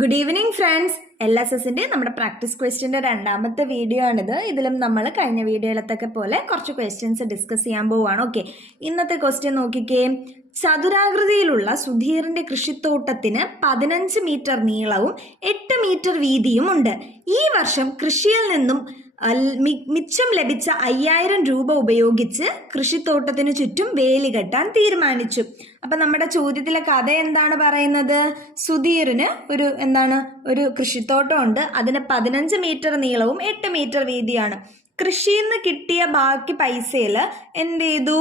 Good evening friends. LSSന്റെ നമ്മുടെ practice ക്വസ്റ്റ്യൻ്റെ രണ്ടാമത്തെ video ആണിത്. ഇതിലും നമ്മൾ കഴിഞ്ഞ വീഡിയോയിലത്തൊക്കെ പോലെ കുറച്ച് ക്വസ്റ്റ്യൻസ് ഡിസ്കസ് ചെയ്യാൻ പോവുകയാണ്. ഓക്കെ, ഇന്നത്തെ ക്വസ്റ്റ്യൻ നോക്കിക്കേ. ചതുരാകൃതിയിലുള്ള സുധീറിന്റെ കൃഷിത്തോട്ടത്തിന് 15 മീറ്റർ നീളവും 8 മീറ്റർ വീതിയും ഉണ്ട്. ഈ വർഷം കൃഷിയിൽ നിന്നും മിച്ചം ലഭിച്ച 5000 രൂപ ഉപയോഗിച്ച് കൃഷിത്തോട്ടത്തിന് ചുറ്റും വേലി കെട്ടാൻ തീരുമാനിച്ചു. അപ്പം നമ്മുടെ ചോദ്യത്തിലെ കഥ എന്താണ് പറയുന്നത്? സുധീറിന് ഒരു കൃഷിത്തോട്ടം ഉണ്ട്. അതിന് 15 മീറ്റർ നീളവും 8 മീറ്റർ വീതിയാണ്. കൃഷിയിൽ നിന്ന് കിട്ടിയ ബാക്കി പൈസയിൽ എന്ത് ചെയ്തു?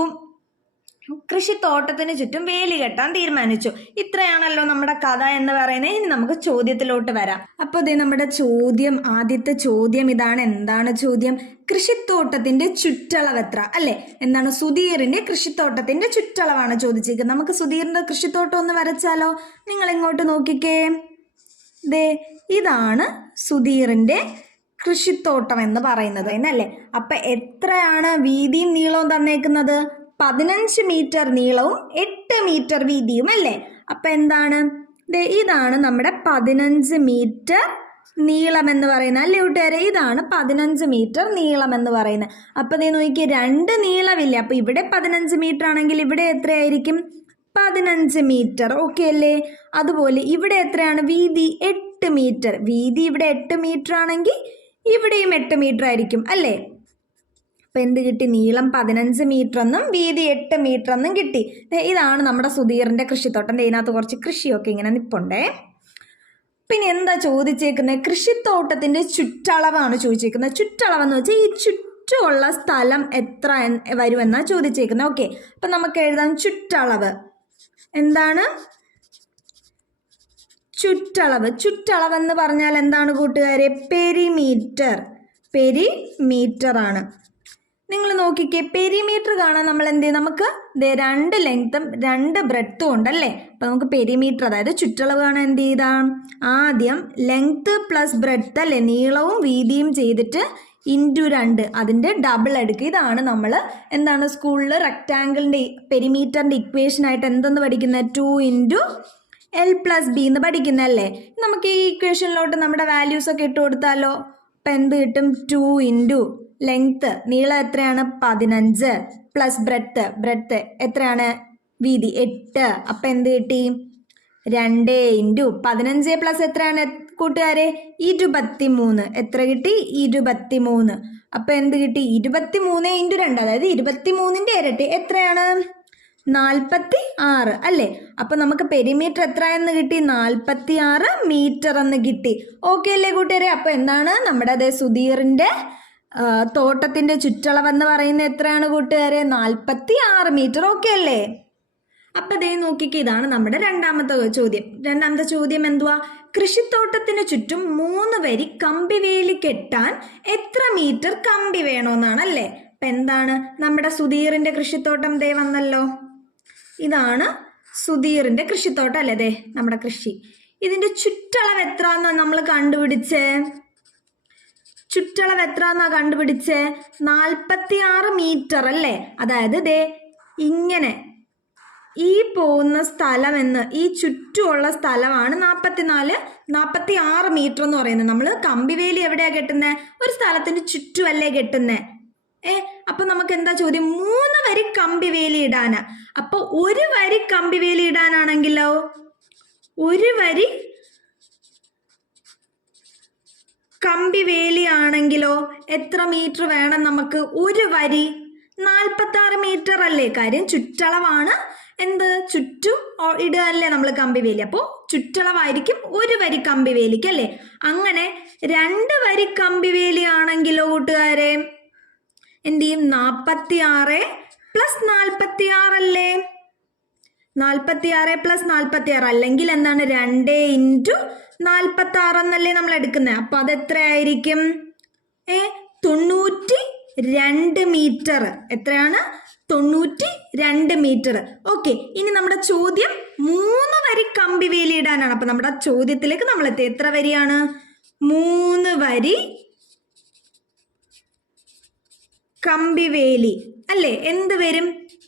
കൃഷിത്തോട്ടത്തിന് ചുറ്റും വേലി കെട്ടാൻ തീരുമാനിച്ചു. ഇത്രയാണല്ലോ നമ്മുടെ കഥ എന്ന് പറയുന്നത്. ഇനി നമുക്ക് ചോദ്യത്തിലോട്ട് വരാം. അപ്പോൾ ഇതേ നമ്മുടെ ചോദ്യം, ആദ്യത്തെ ചോദ്യം ഇതാണ്. എന്താണ് ചോദ്യം? കൃഷിത്തോട്ടത്തിന്റെ ചുറ്റളവ് എത്ര? അല്ലെ, എന്താണ്? സുധീറിന്റെ കൃഷിത്തോട്ടത്തിന്റെ ചുറ്റളവാണ് ചോദിച്ചിരിക്കുന്നത്. നമുക്ക് സുധീറിന്റെ കൃഷിത്തോട്ടം ഒന്ന് വരച്ചാലോ? നിങ്ങൾ ഇങ്ങോട്ട് നോക്കിക്കേ. ദേ ഇതാണ് സുധീറിന്റെ കൃഷിത്തോട്ടം എന്ന് പറയുന്നത് എന്നല്ലേ. അപ്പൊ എത്രയാണ് വീതിയും നീളവും തന്നേക്കുന്നത്? 15 മീറ്റർ നീളവും 8 മീറ്റർ വീതിയും അല്ലേ. അപ്പൊ എന്താണ്? ഇതാണ് നമ്മുടെ 15 മീറ്റർ നീളം എന്ന് പറയുന്നത് അല്ലേ കൂട്ടുകാരെ? ഇതാണ് 15 മീറ്റർ നീളം എന്ന് പറയുന്നത്. അപ്പൊ നോക്കി, 2 നീളമില്ല. അപ്പൊ ഇവിടെ 15 മീറ്റർ ആണെങ്കിൽ ഇവിടെ എത്രയായിരിക്കും? 15 മീറ്റർ. ഓക്കെ അല്ലേ? അതുപോലെ ഇവിടെ എത്രയാണ്? വീതി 8 മീറ്റർ. വീതി ഇവിടെ 8 മീറ്റർ ആണെങ്കിൽ ഇവിടെയും 8 മീറ്റർ ആയിരിക്കും അല്ലേ. അപ്പം എന്ത് കിട്ടി? നീളം 15 മീറ്റർ എന്നും വീതി 8 മീറ്റർ എന്നും കിട്ടി. ഇതാണ് നമ്മുടെ സുധീറിന്റെ കൃഷിത്തോട്ടം. ഇതിനകത്ത് കുറച്ച് കൃഷിയൊക്കെ ഇങ്ങനെ നിപ്പുണ്ടേ. പിന്നെ എന്താ ചോദിച്ചേക്കുന്നത്? കൃഷിത്തോട്ടത്തിന്റെ ചുറ്റളവാണ് ചോദിച്ചേക്കുന്നത്. ചുറ്റളവെന്ന് വെച്ചാൽ ഈ ചുറ്റുമുള്ള സ്ഥലം എത്ര വരുമെന്നാ ചോദിച്ചേക്കുന്നത്. ഓക്കെ, അപ്പം നമുക്ക് എഴുതാം ചുറ്റളവ്. എന്താണ് ചുറ്റളവ്? ചുറ്റളവ് എന്ന് പറഞ്ഞാൽ എന്താണ് കൂട്ടുകാരെ? പെരിമീറ്റർ. പെരിമീറ്റർ ആണ്. നിങ്ങൾ നോക്കിക്കേ, പെരിമീറ്റർ കാണാൻ നമ്മൾ എന്ത് ചെയ്യും? നമുക്ക് 2 ലെങ്ത്തും 2 ബ്രെഡ്ത്തും ഉണ്ടല്ലേ. അപ്പം നമുക്ക് പെരിമീറ്റർ, അതായത് ചുറ്റളവ് കാണാൻ എന്ത് ചെയ്താൽ ആദ്യം ലെങ്ത്ത് പ്ലസ് ബ്രെഡ്ത്ത് അല്ലേ, നീളവും വീതിയും ചെയ്തിട്ട് ഇൻറ്റു 2, അതിൻ്റെ ഡബിൾ എടുക്കുക. ഇതാണ് നമ്മൾ എന്താണ് സ്കൂളിൽ റെക്റ്റാങ്കിളിൻ്റെ പെരിമീറ്ററിൻ്റെ ഇക്വേഷനായിട്ട് എന്തെന്ന് പഠിക്കുന്നത്? 2 × L+B എന്ന് പഠിക്കുന്നതല്ലേ. നമുക്ക് ഈ ഇക്വേഷനിലോട്ട് നമ്മുടെ വാല്യൂസ് ഒക്കെ ഇട്ട് കൊടുത്താലോ? അപ്പം എന്ത് കിട്ടും? 2 × ലെങ്ത്ത്, നീളം എത്രയാണ്? 15 പ്ലസ് ബ്രെഡ്ത്ത് എത്രയാണ്? വീതി 8. അപ്പം എന്ത് കിട്ടി? 2 × 15 പ്ലസ് എത്രയാണ് കൂട്ടുകാരെ? 23. എത്ര കിട്ടി? 23. അപ്പം എന്ത് കിട്ടി? 23 × 2, അതായത് 23ന്റെ ഇരട്ടി എത്രയാണ്? 46 അല്ലേ. അപ്പം നമുക്ക് പെരിമീറ്റർ എത്രയെന്ന് കിട്ടി? 46 മീറ്റർ എന്ന് കിട്ടി. ഓക്കെ അല്ലേ കൂട്ടുകാരെ? അപ്പം എന്താണ് നമ്മുടെ സുധീറിന്റെ തോട്ടത്തിന്റെ ചുറ്റളവെന്ന് പറയുന്നത് എത്രയാണ് കൂട്ടുകാരെ? 46 മീറ്റർ. ഓക്കെ അല്ലേ? അപ്പം നോക്കിക്കേ, ഇതാണ് നമ്മുടെ രണ്ടാമത്തെ ചോദ്യം. രണ്ടാമത്തെ ചോദ്യം എന്തുവാ? കൃഷിത്തോട്ടത്തിന് ചുറ്റും 3 വരി കമ്പിവേലി കെട്ടാൻ എത്ര മീറ്റർ കമ്പി വേണമെന്നാണ് അല്ലേ. അപ്പം എന്താണ് നമ്മുടെ സുധീറിന്റെ കൃഷിത്തോട്ടം? വന്നല്ലോ. ഇതാണ് സുധീറിന്റെ കൃഷിത്തോട്ടം അല്ലേ. നമ്മുടെ കൃഷി. ഇതിന്റെ ചുറ്റളവ് എത്ര എന്നാ നമ്മൾ കണ്ടുപിടിച്ചേ? ചുറ്റളവ് എത്ര എന്നാ കണ്ടുപിടിച്ചേ? 46 മീറ്റർ അല്ലേ. അതായത് ഇങ്ങനെ ഈ പോകുന്ന സ്ഥലം ഈ ചുറ്റുമുള്ള സ്ഥലമാണ് 46 മീറ്റർ എന്ന് പറയുന്നത്. നമ്മൾ കമ്പിവേലി എവിടെയാ കെട്ടുന്നത്? ഒരു സ്ഥലത്തിന് ചുറ്റുമല്ലേ കെട്ടുന്നത്. അപ്പൊ നമുക്ക് എന്താ ചോദ്യം? 3 വരി കമ്പിവേലി ഇടാനാ. അപ്പൊ 1 വരി കമ്പിവേലി ഇടാനാണെങ്കിലോ, 1 വരി കമ്പിവേലി ആണെങ്കിലോ എത്ര മീറ്റർ വേണം നമുക്ക്? 1 വരി 46 മീറ്റർ അല്ലേ. കാര്യം ചുറ്റളവാണ്. ചുറ്റും ഇടുക അല്ലേ നമ്മൾ കമ്പിവേലി. അപ്പോൾ ചുറ്റളവായിരിക്കും 1 വരി കമ്പിവേലിക്ക് അല്ലേ. അങ്ങനെ 2 വരി കമ്പിവേലി ആണെങ്കിലോ കൂട്ടുകാരെ എന്ത് ചെയ്യും? 46 പ്ലസ് 46 അല്ലേ. 46 പ്ലസ് 46 അല്ലെങ്കിൽ എന്താണ്? 2 × 46 എന്നല്ലേ നമ്മൾ എടുക്കുന്നത്. അപ്പൊ അത് എത്രയായിരിക്കും? 92 മീറ്റർ. എത്രയാണ്? 92 മീറ്റർ. ഓക്കെ, ഇനി നമ്മുടെ ചോദ്യം 3 വരി കമ്പിവേലി ഇടാനാണ്. അപ്പൊ നമ്മുടെ ചോദ്യത്തിലേക്ക് നമ്മൾ എത്തി. എത്ര വരിയാണ്? 3 വരി കമ്പിവേലി അല്ലേ. എന്ത് വരും?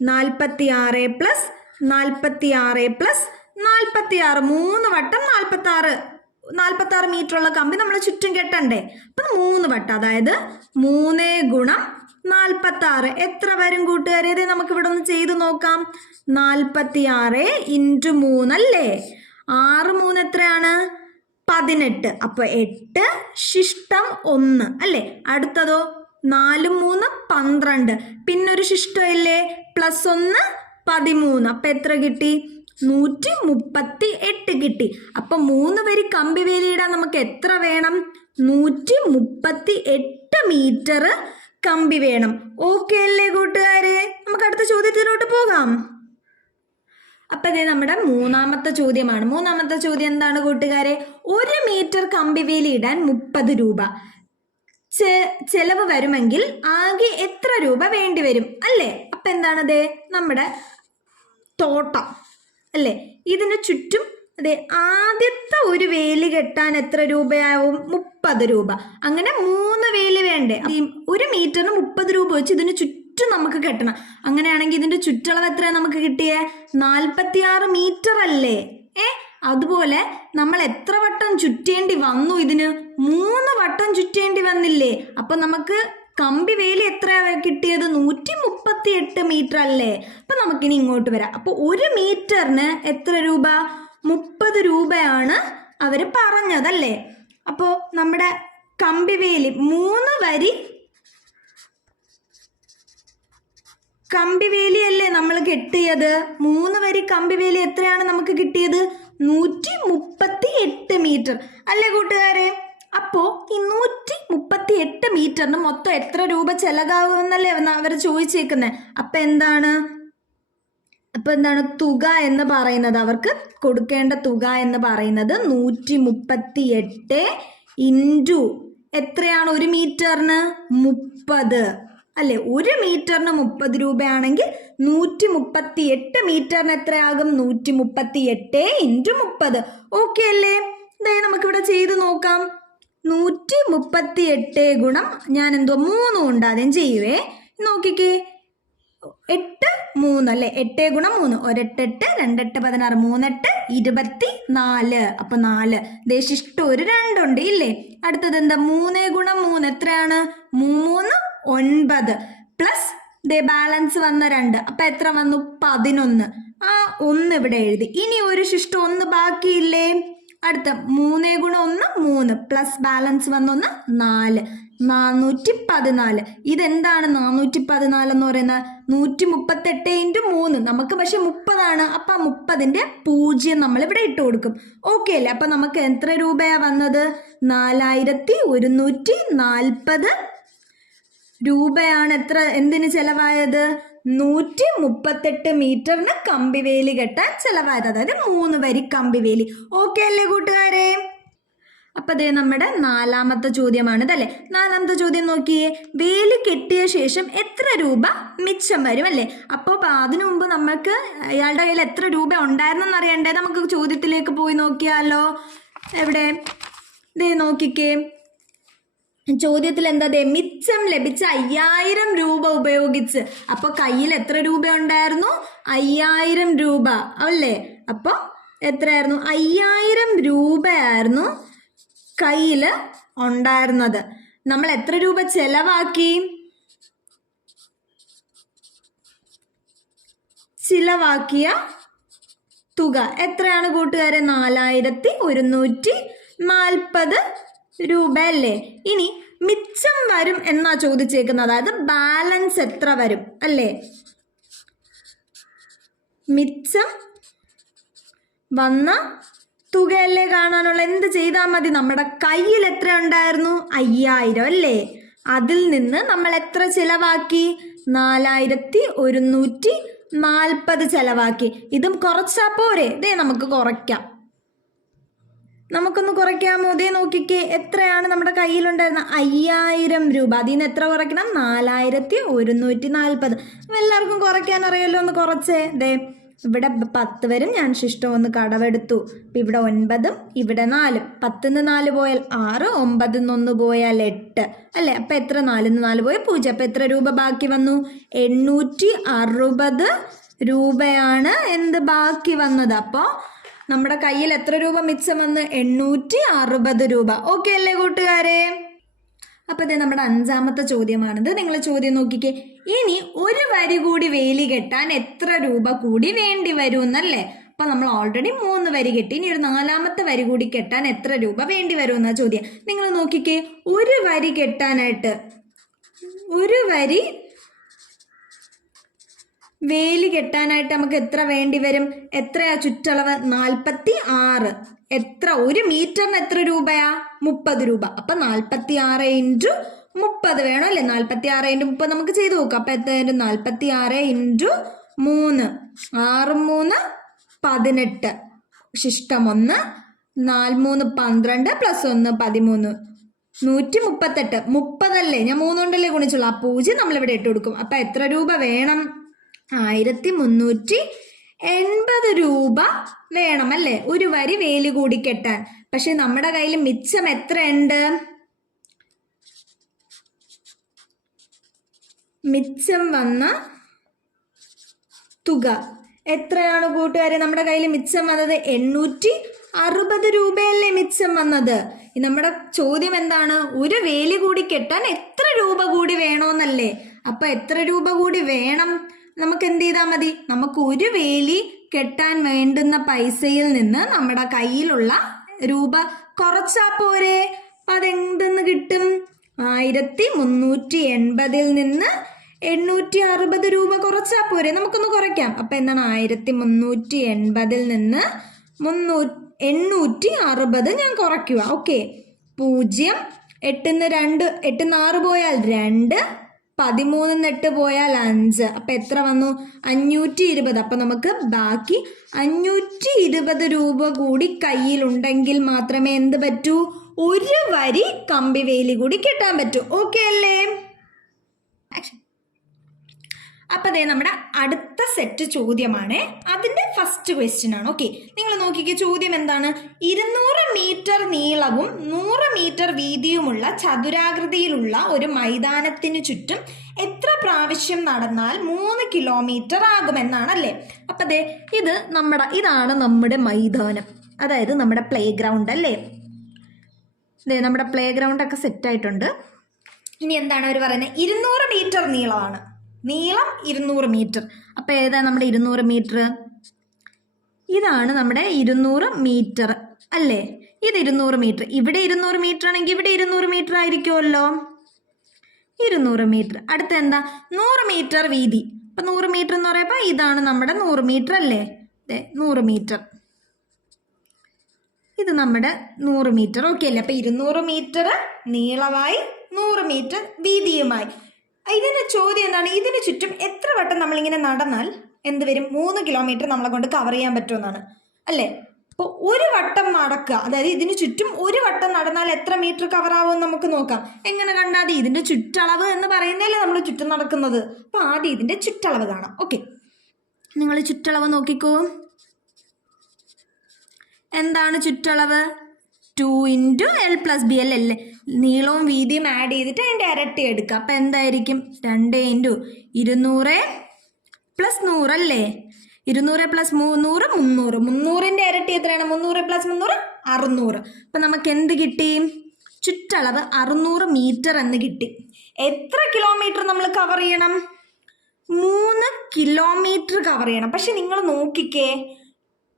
46 പ്ലസ് 46 പ്ലസ് 46. 3 വട്ടം 46 46 മീറ്റർ ഉള്ള കമ്പി നമ്മൾ ചുറ്റും കെട്ടണ്ടേ. അപ്പം 3 വട്ടം, അതായത് 3 ഗുണം 46 എത്ര വരും കൂട്ടുകാരെ? ഇത് നമുക്ക് ഇവിടെ ഒന്ന് ചെയ്ത് നോക്കാം. 46 ഇൻറ്റു 3 അല്ലേ? 6 3 എത്രയാണ്? 18. അപ്പൊ 8 ശിഷ്ടം 1 അല്ലേ? അടുത്തതോ 4 3 12. പിന്നൊരു ശിഷ്ടം ഇല്ലേ? +1 13. അപ്പൊ എത്ര കിട്ടി? 138 കിട്ടി. അപ്പൊ 3 വരി കമ്പി വേലിയിടാൻ നമുക്ക് എത്ര വേണം? 138 മീറ്റർ കമ്പി വേണം. ഓക്കെ അല്ലേ കൂട്ടുകാരെ? നമുക്ക് അടുത്ത ചോദ്യത്തിലോട്ട് പോകാം. അപ്പൊ ഇത് നമ്മുടെ മൂന്നാമത്തെ ചോദ്യമാണ്. മൂന്നാമത്തെ ചോദ്യം എന്താണ് കൂട്ടുകാരെ? 1 മീറ്റർ കമ്പി വേലി ഇടാൻ 30 രൂപ ചെലവ് വരുമെങ്കിൽ ആകെ എത്ര രൂപ വേണ്ടി വരും അല്ലേ? അപ്പൊ എന്താണത്? നമ്മുടെ തോട്ടം അല്ലേ? ഇതിന് ചുറ്റും അതെ ആദ്യത്തെ ഒരു വേലി കെട്ടാൻ എത്ര രൂപയാവും? 30 രൂപ. അങ്ങനെ 3 വേലി വേണ്ടേ? 1 മീറ്ററിന് 30 രൂപ വെച്ച് ഇതിന് ചുറ്റും നമുക്ക് കെട്ടണം. അങ്ങനെയാണെങ്കിൽ ഇതിന്റെ ചുറ്റളവ് എത്രയാ നമുക്ക് കിട്ടിയേ? 46 മീറ്റർ അല്ലേ? അതുപോലെ നമ്മൾ എത്ര വട്ടം ചുറ്റേണ്ടി വന്നു? ഇതിന് 3 വട്ടം ചുറ്റേണ്ടി വന്നില്ലേ? അപ്പൊ നമുക്ക് കമ്പി വേലി എത്രയാ കിട്ടിയത്? 138 മീറ്റർ അല്ലേ? അപ്പൊ നമുക്കിനി ഇങ്ങോട്ട് വരാം. അപ്പൊ 1 മീറ്ററിന് എത്ര രൂപ? 30 രൂപയാണ് അവര് പറഞ്ഞതല്ലേ? അപ്പോ നമ്മുടെ കമ്പി വേലി 3 വരി കമ്പി വേലി അല്ലേ നമ്മൾ കെട്ടിയത്? 3 വരി കമ്പി വേലി എത്രയാണ് നമുക്ക് കിട്ടിയത്? 138 മീറ്റർ അല്ലേ കൂട്ടുകാരെ? അപ്പോ ഈ 138 മീറ്ററിന് മൊത്തം എത്ര രൂപ ചെലവാകുമെന്നല്ലേ അവർ ചോദിച്ചേക്കുന്നത്. അപ്പൊ എന്താണ് തുക എന്ന് പറയുന്നത്? അവർക്ക് കൊടുക്കേണ്ട തുക എന്ന് പറയുന്നത് 138 ഇൻറ്റു എത്രയാണ്? 1 മീറ്ററിന് 30 അല്ലേ? 1 മീറ്ററിന് 30 രൂപയാണെങ്കിൽ 138 മീറ്ററിന് എത്രയാകും? 138 ഇൻറ്റു 30. ഓക്കെ അല്ലേ? ഇതായി നമുക്കിവിടെ ചെയ്ത് നോക്കാം. 138 ഗുണം ഞാൻ 3 കൊണ്ട് ആദ്യം ചെയ്യുവേ. നോക്കിക്കേ, 8 3 അല്ലേ? 8 ഗുണം 3 1 8 2 8 16 3 8 24. അപ്പൊ 4 ദേശിഷ്ടം ഒരു 2 ഉണ്ട് ഇല്ലേ? അടുത്തത് എന്താ? 3 ഗുണം 3 എത്രയാണ്? 3 9 പ്ലസ് ബാലൻസ് വന്ന 2. അപ്പൊ എത്ര വന്നു? 11. ആ 1 ഇവിടെ എഴുതി. ഇനി ഒരു ശിഷ്ടം 1 ബാക്കിയില്ലേ? അടുത്ത 3 ഗുണം 1 3 പ്ലസ് ബാലൻസ് വന്ന 1 4. 414. ഇതെന്താണ് 414 എന്ന് പറയുന്നത്? 138 ഇൻറ്റു 3. നമുക്ക് പക്ഷെ 30 അപ്പൊ 30ന്റെ 0 നമ്മൾ ഇവിടെ ഇട്ട് കൊടുക്കും. ഓക്കെ അല്ലേ? അപ്പൊ നമുക്ക് എത്ര രൂപയാ വന്നത്? 4140 രൂപയാണ് എന്തിന് ചെലവായത്? 138 മീറ്ററിന് കമ്പി വേലി കെട്ടാൻ ചെലവായത്. അതായത് 3 വരി കമ്പി വേലി. ഓക്കെ അല്ലേ കൂട്ടുകാരെ? അപ്പൊ അതേ നമ്മുടെ 4ാമത്തെ ചോദ്യമാണ് ഇതല്ലേ? 4ാമത്തെ ചോദ്യം നോക്കിയേ. വേലി കെട്ടിയ ശേഷം എത്ര രൂപ മിച്ചം വരും അല്ലേ? അപ്പോൾ അതിനു മുമ്പ് നമുക്ക് അയാളുടെ കയ്യിൽ എത്ര രൂപ ഉണ്ടായിരുന്നെന്ന് അറിയണ്ടേ? നമുക്ക് ചോദ്യത്തിലേക്ക് പോയി നോക്കിയാലോ. എവിടെ? ദേ നോക്കിക്കേ, ചോദ്യത്തിൽ എന്താ? മിച്ചം ലഭിച്ച 5000 രൂപ ഉപയോഗിച്ച്. അപ്പൊ കയ്യിൽ എത്ര രൂപ ഉണ്ടായിരുന്നു? 5000 രൂപ അല്ലേ? അപ്പൊ എത്രയായിരുന്നു? 5000 രൂപയായിരുന്നു കയ്യില് ഉണ്ടായിരുന്നത്. നമ്മൾ എത്ര രൂപ ചെലവാക്കി? ചിലവാക്കിയ തുക എത്രയാണ് കൂട്ടുകാരെ? 4140 രൂപ അല്ലേ? ഇനി മിച്ചം വരും എന്നാ ചോദിച്ചേക്കുന്നത്. അതായത് ബാലൻസ് എത്ര വരും അല്ലേ? മിച്ചം വന്ന തുകയല്ലേ കാണാനുള്ള. എന്ത് ചെയ്താൽ മതി? നമ്മുടെ കയ്യിൽ എത്ര ഉണ്ടായിരുന്നു? 5000 അല്ലേ? അതിൽ നിന്ന് നമ്മൾ എത്ര ചിലവാക്കി? 4140 ചെലവാക്കി. ഇതും കുറച്ചാ പോരെ? ഇതേ നമുക്ക് കുറയ്ക്കാം. നമുക്കൊന്ന് കുറയ്ക്കാമോ? ഇതേ നോക്കിക്കേ, എത്രയാണ് നമ്മുടെ കയ്യിലുണ്ടായിരുന്ന? 5000 രൂപ. അതിൽ നിന്ന് എത്ര കുറയ്ക്കണം? 4140. എല്ലാവർക്കും കുറയ്ക്കാൻ അറിയാലോ. ഒന്ന് കുറച്ചേ. ദേ ഇവിടെ 10 വരും. ഞാൻ ശിഷ്ടം ഒന്ന് കടവെടുത്തു. അപ്പം ഇവിടെ 9, ഇവിടെ 4. 10 4 പോയാൽ 6, 9 1 പോയാൽ 8 അല്ലേ? അപ്പം എത്ര? 4 4 പോയാൽ 0. അപ്പം എത്ര രൂപ ബാക്കി വന്നു? 860 രൂപയാണ് എന്ത് ബാക്കി വന്നത്. അപ്പോൾ നമ്മുടെ കയ്യിൽ എത്ര രൂപ മിച്ചം വന്ന്? 860 രൂപ. ഓക്കെ അല്ലേ കൂട്ടുകാരെ? അപ്പോൾ ഇത് നമ്മുടെ 5ാമത്തെ ചോദ്യമാണിത്. നിങ്ങൾ ചോദ്യം നോക്കിക്കേ. ഇനി ഒരു വരി കൂടി വേലി കെട്ടാൻ എത്ര രൂപ കൂടി വേണ്ടി വരും എന്നല്ലേ? അപ്പോൾ നമ്മൾ ഓൾറെഡി 3 വരി കെട്ടി. ഇനി ഒരു 4ാമത്തെ വരി കൂടി കെട്ടാൻ എത്ര രൂപ വേണ്ടി വരും എന്നാ ചോദ്യം. നിങ്ങൾ നോക്കിക്കേ, ഒരു വരി കെട്ടാനായിട്ട്, ഒരു വരി വേലി കെട്ടാനായിട്ട് നമുക്ക് എത്ര വേണ്ടി വരും? എത്രയാ ചുറ്റളവ്? 46. എത്ര? 1 മീറ്ററിന് എത്ര രൂപയാ? 30 രൂപ. അപ്പൊ 46 ഇൻറ്റു 30 വേണം അല്ലേ? 46 ഇൻറ്റു 30 നമുക്ക് ചെയ്ത് നോക്കാം. അപ്പൊ എത്ര? 46 ഇൻറ്റു 3, 6 3 18, ശിഷ്ടം 1, 4 3 12 പ്ലസ് 1 13, 138. 30 അല്ലേ? ഞാൻ 3 കൊണ്ടല്ലേ ഗുണിച്ചുള്ളൂ. ആ 0 നമ്മളിവിടെ ഇട്ട് കൊടുക്കും. അപ്പൊ എത്ര രൂപ വേണം? 1380 രൂപ വേണം അല്ലേ? ഒരു വരി വേലി കൂടി കെട്ടാൻ. പക്ഷെ നമ്മുടെ കയ്യിൽ മിച്ചം എത്ര ഉണ്ട്? മിച്ചം വന്ന തുക എത്രയാണ് കൂട്ടുകാരെ? നമ്മുടെ കയ്യിൽ മിച്ചം വന്നത് 860 രൂപയല്ലേ മിച്ചം വന്നത്. നമ്മുടെ ചോദ്യം എന്താണ്? ഒരു വേലി കൂടി കെട്ടാൻ എത്ര രൂപ കൂടി വേണമെന്നല്ലേ? അപ്പൊ എത്ര രൂപ കൂടി വേണം? നമുക്ക് എന്ത് ചെയ്താൽ മതി? നമുക്ക് ഒരു വേലി കെട്ടാൻ വേണ്ടുന്ന പൈസയിൽ നിന്ന് നമ്മുടെ കയ്യിലുള്ള രൂപ കുറച്ചാ പോരെ? അപ്പൊ അതെന്തെന്ന് കിട്ടും? 1380 നിന്ന് 860 രൂപ കുറച്ചാ പോരെ? നമുക്കൊന്ന് കുറയ്ക്കാം. അപ്പൊ എന്താണ്? 1380 നിന്ന് 860 ഞാൻ കുറയ്ക്കുക. ഓക്കെ. 0, 8 2, 8 6 പോയാൽ 2, 13 8 പോയാൽ 5. അപ്പൊ എത്ര വന്നു? 520. അപ്പൊ നമുക്ക് ബാക്കി 520 രൂപ കൂടി കയ്യിലുണ്ടെങ്കിൽ മാത്രമേ എന്ത് പറ്റൂ? ഒരു വരി കമ്പിവേലി കൂടി കെട്ടാൻ പറ്റൂ. ഓക്കെ അല്ലേ? അപ്പൊ ദേ നമ്മുടെ അടുത്ത സെറ്റ് ചോദ്യമാണ്. അതിന്റെ ഫസ്റ്റ് ക്വസ്റ്റ്യൻ ആണ്. ഓക്കെ, നിങ്ങൾ നോക്കിക്കേ. ചോദ്യം എന്താണ്? 200 മീറ്റർ നീളവും 100 മീറ്റർ വീതിയുമുള്ള ചതുരാകൃതിയിലുള്ള ഒരു മൈതാനത്തിന് ചുറ്റും എത്ര പ്രാവശ്യം നടന്നാൽ 3 കിലോമീറ്റർ ആകുമെന്നാണ് അല്ലേ? അപ്പൊ ദേ ഇതാണ് നമ്മുടെ മൈതാനം, അതായത് നമ്മുടെ പ്ലേ ഗ്രൗണ്ട് അല്ലേ? ദേ നമ്മുടെ പ്ലേ ഗ്രൗണ്ട് ഒക്കെ സെറ്റ് ആയിട്ടുണ്ട്. ഇനി എന്താണ് അവർ പറയുന്നത്? 200 മീറ്റർ നീളമാണ്. നീളം 200 മീറ്റർ. അപ്പൊ ഏതാ നമ്മുടെ 200 മീറ്റർ? ഇതാണ് നമ്മുടെ 200 മീറ്റർ അല്ലേ? ഇത് 200 മീറ്റർ. ഇവിടെ 200 മീറ്റർ ആണെങ്കിൽ ഇവിടെ 200 മീറ്റർ ആയിരിക്കുമല്ലോ. 200 മീറ്റർ. അടുത്ത എന്താ? 100 മീറ്റർ വീതി. അപ്പൊ 100 മീറ്റർ എന്ന് പറയുമ്പോൾ ഇതാണ് നമ്മുടെ 100 മീറ്റർ അല്ലേ? 100 മീറ്റർ. ഇത് നമ്മുടെ 100 മീറ്റർ. ഓക്കെ അല്ലേ? അപ്പൊ 200 മീറ്റർ നീളമായി 100 മീറ്റർ വീതിയുമായി. ഇതിന്റെ ചോദ്യം എന്താണ്? ഇതിന് ചുറ്റും എത്ര വട്ടം നമ്മളിങ്ങനെ നടന്നാൽ എന്ത് വരും? 3 കിലോമീറ്റർ നമ്മളെ കൊണ്ട് കവർ ചെയ്യാൻ പറ്റുമെന്നാണ് അല്ലേ? അപ്പോൾ ഒരു വട്ടം നടക്കുക, അതായത് ഇതിന് ചുറ്റും ഒരു വട്ടം നടന്നാൽ എത്ര മീറ്റർ കവർ ആവുമെന്ന് നമുക്ക് നോക്കാം. എങ്ങനെ കണ്ടാൽ? ഇതിന്റെ ചുറ്റളവ് എന്ന് പറയുന്നതല്ലേ നമ്മൾ ചുറ്റും നടക്കുന്നത്. അപ്പൊ ആദ്യം ഇതിന്റെ ചുറ്റളവ് കാണാം. ഓക്കെ, നിങ്ങൾ ചുറ്റളവ് നോക്കിക്കോ. എന്താണ് ചുറ്റളവ്? 2 × L + B അല്ലേ? നീളവും വീതിയും ആഡ് ചെയ്തിട്ട് അതിൻ്റെ ഇരട്ടി എടുക്കുക. അപ്പം എന്തായിരിക്കും? 2 × 200 + 100 അല്ലേ? 200 + 300 300. 300ന്റെ ഇരട്ടി എത്രയാണ്? 300 + 300 600. അപ്പം നമുക്ക് എന്ത് കിട്ടി? ചുറ്റളവ് 600 മീറ്റർ എന്ന് കിട്ടി. എത്ര കിലോമീറ്റർ നമ്മൾ കവർ ചെയ്യണം? 3 കിലോമീറ്റർ കവർ ചെയ്യണം. പക്ഷെ നിങ്ങൾ നോക്കിക്കേ,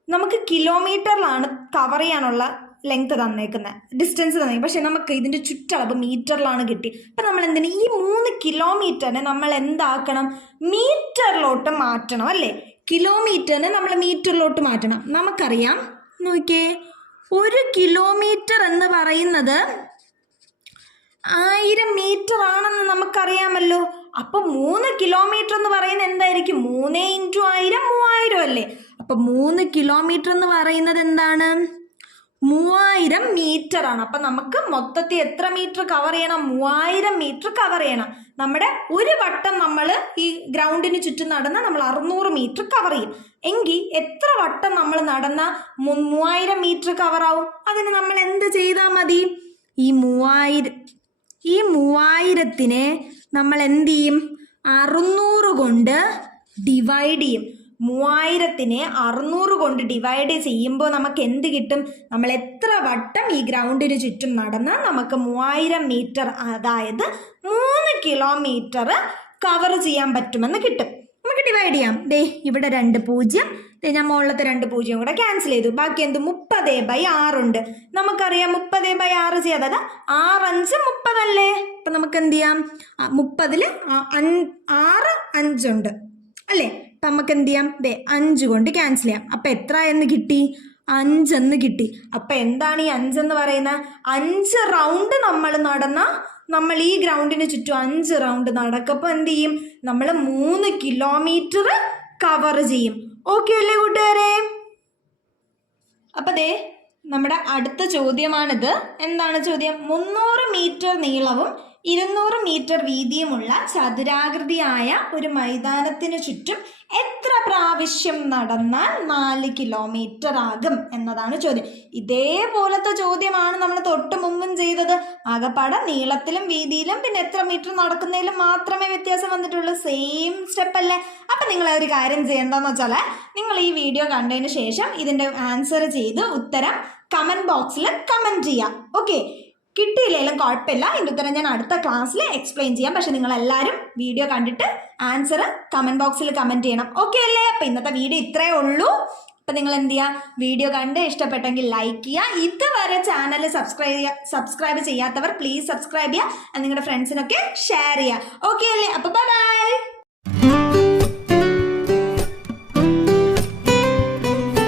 നമുക്ക് കിലോമീറ്ററിലാണ് കവർ ചെയ്യാനുള്ള ലെങ്ത് തന്നേക്കുന്നത്, ഡിസ്റ്റൻസ് തന്നേക്കുന്നത്. പക്ഷെ നമുക്ക് ഇതിൻ്റെ ചുറ്റളവ് മീറ്ററിലാണ് കിട്ടി. അപ്പം നമ്മൾ എന്തിന് ഈ 3 കിലോമീറ്ററിനെ നമ്മൾ എന്താക്കണം? മീറ്ററിലോട്ട് മാറ്റണം അല്ലേ? കിലോമീറ്ററിനെ നമ്മൾ മീറ്ററിലോട്ട് മാറ്റണം. നമുക്കറിയാം, നോക്കിയേ, 1 കിലോമീറ്റർ എന്ന് പറയുന്നത് 1000 മീറ്റർ ആണെന്ന് നമുക്കറിയാമല്ലോ. അപ്പൊ 3 കിലോമീറ്റർ എന്ന് പറയുന്നത് എന്തായിരിക്കും? 3 × 1000 3000 അല്ലേ? അപ്പൊ 3 കിലോമീറ്റർ എന്ന് പറയുന്നത് എന്താണ്? 3000 മീറ്റർ ആണ്. അപ്പൊ നമുക്ക് മൊത്തത്തിൽ എത്ര മീറ്റർ കവർ ചെയ്യണം? 3000 മീറ്റർ കവർ ചെയ്യണം. നമ്മുടെ ഒരു വട്ടം നമ്മൾ ഈ ഗ്രൗണ്ടിന് ചുറ്റും നടന്ന നമ്മൾ 600 മീറ്റർ കവർ ചെയ്യും. എങ്കിൽ എത്ര വട്ടം നമ്മൾ നടന്ന 3000 മീറ്റർ കവർ ആവും? അതിന് നമ്മൾ എന്ത് ചെയ്താൽ മതി? ഈ 3000ത്തിനെ നമ്മൾ എന്ത് ചെയ്യും? 600 കൊണ്ട് ഡിവൈഡ് ചെയ്യും. 3000നെ 600 കൊണ്ട് ഡിവൈഡ് ചെയ്യുമ്പോൾ നമുക്ക് എന്ത് കിട്ടും? നമ്മൾ എത്ര വട്ടം ഈ ഗ്രൗണ്ടിന് ചുറ്റും നടന്നാൽ നമുക്ക് 3000 മീറ്റർ, അതായത് 3 കിലോമീറ്റർ കവർ ചെയ്യാൻ പറ്റുമെന്ന് കിട്ടും. നമുക്ക് ഡിവൈഡ് ചെയ്യാം. ദേ ഇവിടെ 2 0, ഞാൻ മുകളിലത്തെ 2 0 കൂടെ ക്യാൻസൽ ചെയ്തു. ബാക്കി എന്ത്? 30/6 ഉണ്ട്. നമുക്കറിയാം 30/6 ചെയ്യാം, അതായത് 6 5 30 അല്ലേ? അപ്പം നമുക്ക് എന്ത് ചെയ്യാം? 30-ൽ 6 5 ഉണ്ട് അല്ലേ? അപ്പം നമുക്ക് എന്ത് ചെയ്യാം? ദേ 5 കൊണ്ട് ക്യാൻസൽ ചെയ്യാം. അപ്പം എത്ര എന്ന് കിട്ടി? 5 എന്ന് കിട്ടി. അപ്പം എന്താണ് ഈ 5 എന്ന് പറയുന്നത്? 5 റൗണ്ട് നമ്മൾ നടന്ന, നമ്മൾ ഈ ഗ്രൗണ്ടിന് ചുറ്റും 5 റൗണ്ട് നടക്കുമ്പോൾ എന്ത് ചെയ്യും? നമ്മൾ 3 കിലോമീറ്റർ കവർ ചെയ്യും. ഓക്കെ അല്ലേ കൂട്ടുകാരെ? അപ്പം ദേ നമ്മുടെ അടുത്ത ചോദ്യമാണിത്. എന്താണ് ചോദ്യം? 300 മീറ്റർ നീളവും 200 മീറ്റർ വീതിയുമുള്ള ചതുരാകൃതിയായ ഒരു മൈതാനത്തിന് ചുറ്റും എത്ര പ്രാവശ്യം നടന്നാൽ 4 കിലോമീറ്റർ ആകും എന്നതാണ് ചോദ്യം. ഇതേപോലത്തെ ചോദ്യമാണ് നമ്മൾ തൊട്ട് മുമ്പും ചെയ്തത്. ആകപ്പാടെ നീളത്തിലും വീതിയിലും പിന്നെ എത്ര മീറ്റർ നടക്കുന്നതിലും മാത്രമേ വ്യത്യാസം വന്നിട്ടുള്ളൂ. സെയിം സ്റ്റെപ്പ് അല്ലേ? അപ്പം നിങ്ങൾ ഒരു കാര്യം ചെയ്യേണ്ടതെന്ന് വെച്ചാൽ, നിങ്ങൾ ഈ വീഡിയോ കണ്ടതിന് ശേഷം ഇതിൻ്റെ ആൻസർ ചെയ്ത് ഉത്തരം കമൻറ്റ് ബോക്സിൽ കമൻറ്റ് ചെയ്യാം. ഓക്കെ, കിട്ടിയില്ലെങ്കിലും കുഴപ്പമില്ല, ഇതിൻ്റെ ഉത്തരം ഞാൻ അടുത്ത ക്ലാസ്സിൽ എക്സ്പ്ലെയിൻ ചെയ്യാം. പക്ഷെ നിങ്ങളെല്ലാവരും വീഡിയോ കണ്ടിട്ട് ആൻസർ കമൻറ്റ് ബോക്സിൽ കമൻറ്റ് ചെയ്യണം. ഓക്കെ അല്ലേ? അപ്പം ഇന്നത്തെ വീഡിയോ ഇത്രയേ ഉള്ളൂ. അപ്പം നിങ്ങൾ എന്ത് ചെയ്യുക? വീഡിയോ കണ്ട് ഇഷ്ടപ്പെട്ടെങ്കിൽ ലൈക്ക് ചെയ്യുക. ഇതുവരെ ചാനൽ സബ്സ്ക്രൈബ് ചെയ്യാത്തവർ പ്ലീസ് സബ്സ്ക്രൈബ് ചെയ്യുക. നിങ്ങളുടെ ഫ്രണ്ട്സിനൊക്കെ ഷെയർ ചെയ്യുക. ഓക്കെ അല്ലേ? അപ്പോൾ ബൈ.